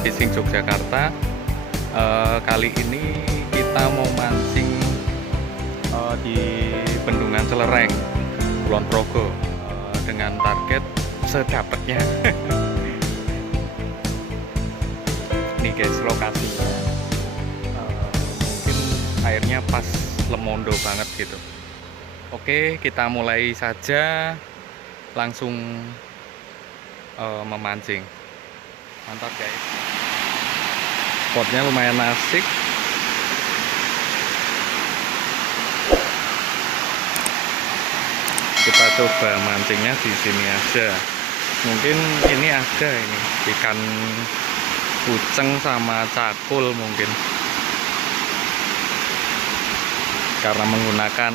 Fishing Yogyakarta. Kali ini kita mau mancing di Bendungan Celereng, Kulon Progo, dengan target sedapatnya. Nih guys, lokasinya mungkin airnya pas lemondo banget gitu. Oke, kita mulai saja, langsung memancing. Mantap guys, spotnya lumayan asik. Kita coba mancingnya di sini aja. Mungkin ini ada ini ikan kuceng sama cakul mungkin, karena menggunakan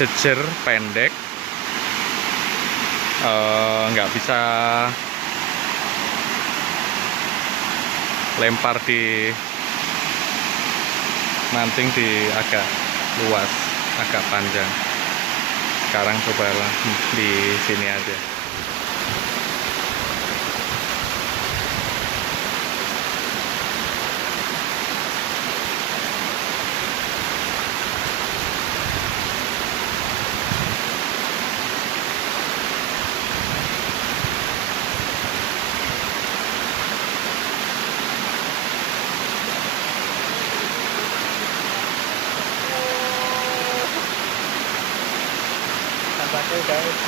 jejer pendek, nggak bisa lempar di mancing di agak luas, agak panjang. Sekarang cobalah di sini aja. Oke guys,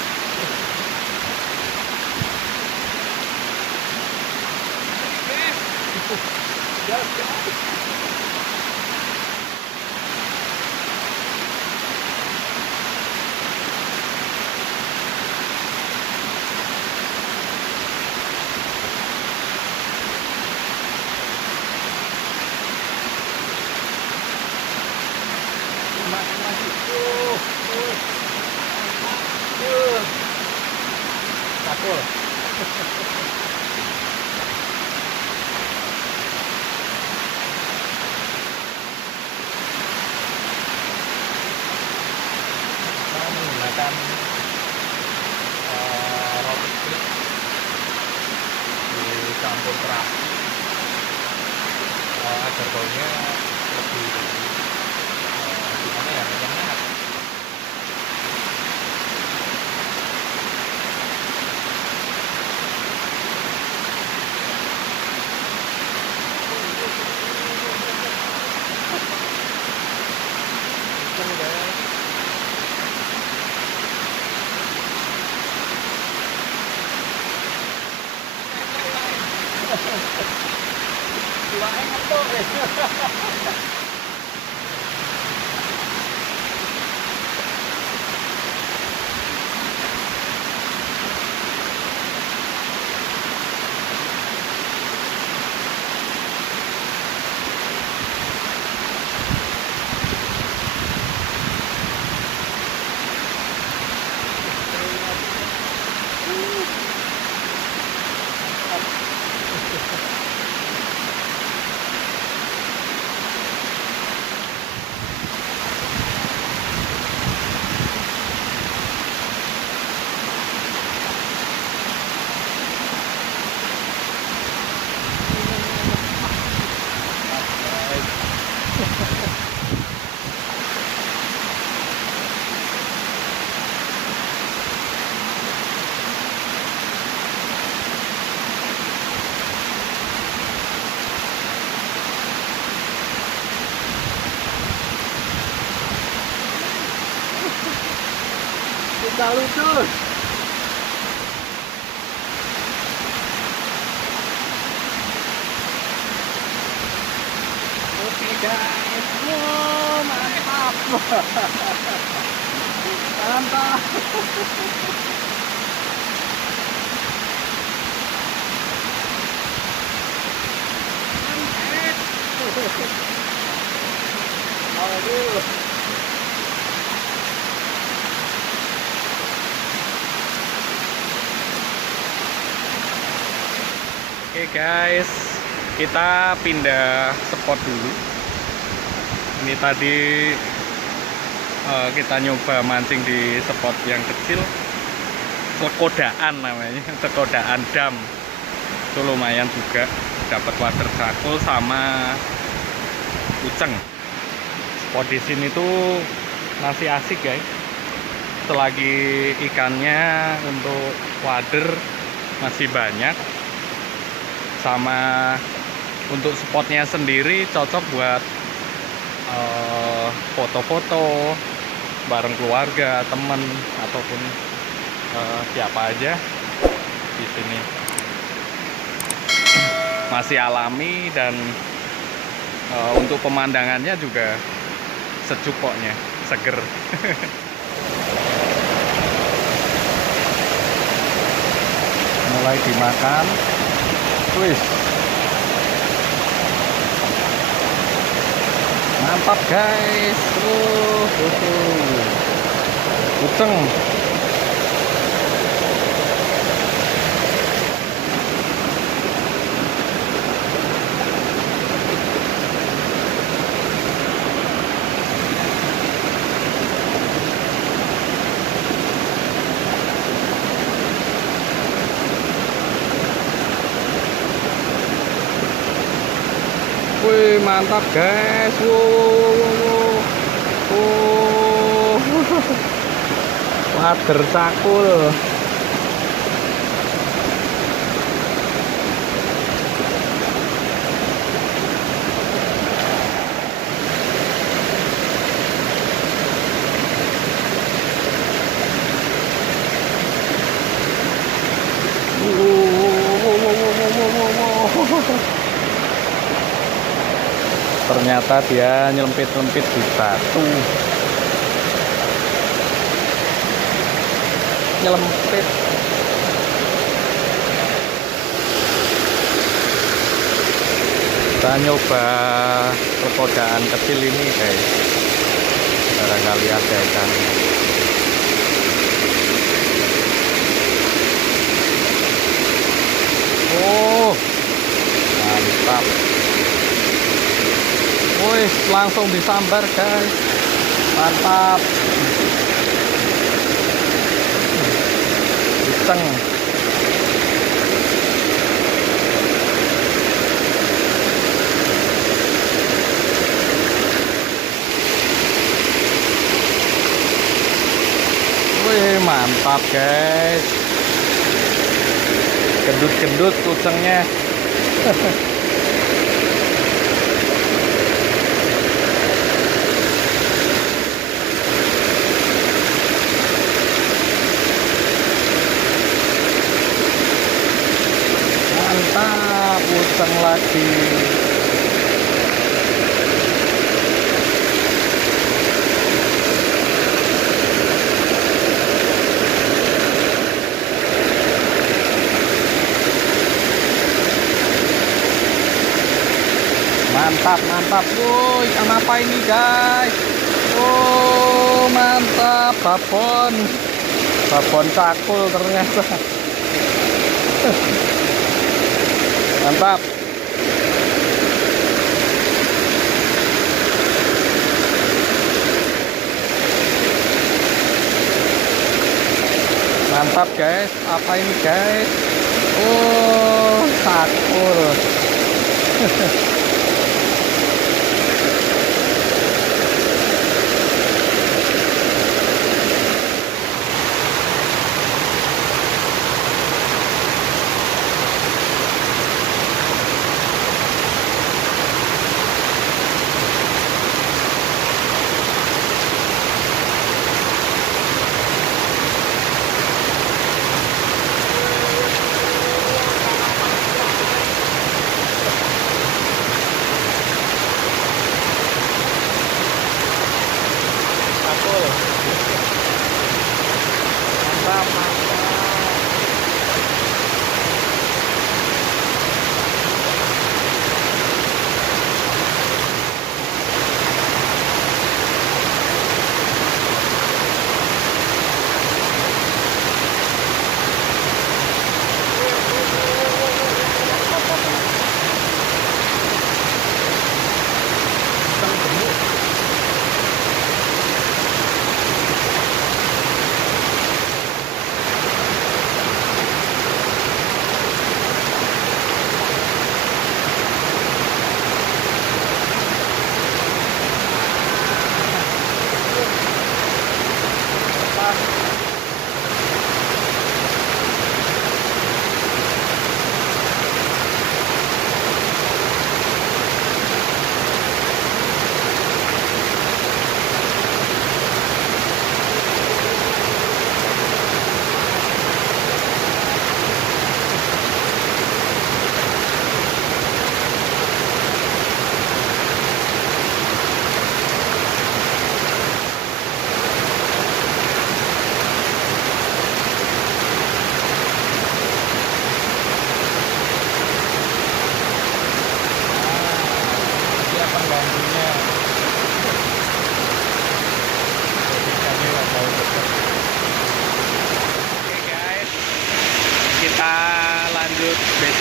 cakul. Kita menggunakan roti split dicampur terasi agar baunya lebih gimana ya, menyengat. Kita lucu. Oke guys, wow, mantap. Mantap. Aduh. Oke guys, kita pindah spot dulu. Ini tadi kita nyoba mancing di spot yang kecil, Cekodaan namanya, Cekodaan Dam. itu lumayan juga, dapat water cakul sama uceng. Spot di sini tuh masih asik guys, selagi ikannya untuk wader masih banyak, sama untuk spotnya sendiri cocok buat foto-foto bareng keluarga, temen, ataupun siapa aja. Di sini masih alami dan untuk pemandangannya juga sejuk pokoknya, seger. Mulai dimakan. Wih, mantap guys. Uceng. Wih, mantap guys. Wader cakul. Ternyata dia nyelempit-nyelempit di batu. Nyelempit. Kita nyoba perkodaan kecil ini guys. Barangkali ada ikan. Oh, mantap. Wih, langsung disambar guys, mantap. Uceng. Wih, mantap guys. Gendut-gendut ucengnya. Mantap, uceng lagi. Mantap, mantap. Woi, ikan apa ini guys? Oh, mantap, babon. Babon cakul ternyata. Mantap. Mantap guys. Apa ini guys? Oh, cakul.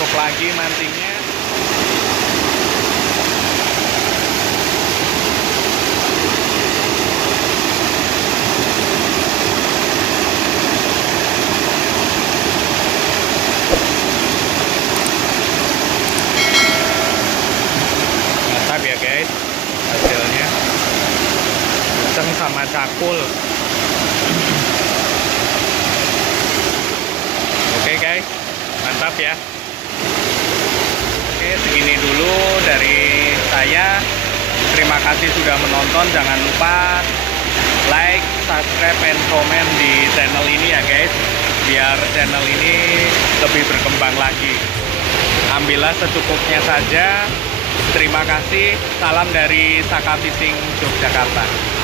cukup lagi mancingnya. Mantap ya guys hasilnya, kucing sama cakul. Oke guys, mantap ya. Oke, segini dulu dari saya. Terima kasih sudah menonton. Jangan lupa like, subscribe, and komen di channel ini ya guys, biar channel ini lebih berkembang lagi. Ambillah secukupnya saja. Terima kasih. Salam dari Saka Fishing Yogyakarta.